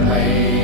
may